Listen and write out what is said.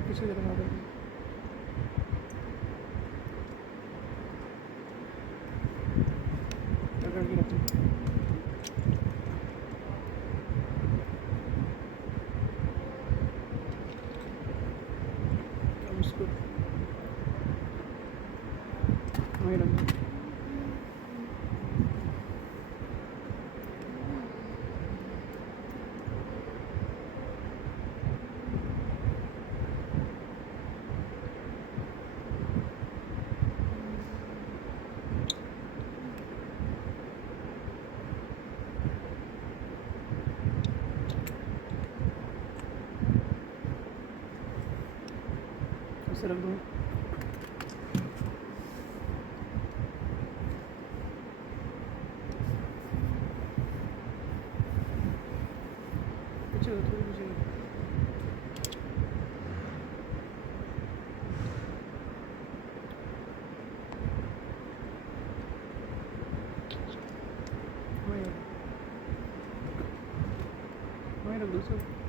और पीछे की तरफ आ जाओ। पकड़ के रखो। अब उसको वहीं रख दो। ऐसे रख दो। पीछे थोड़ी पीछे। वहीं रख दो सब।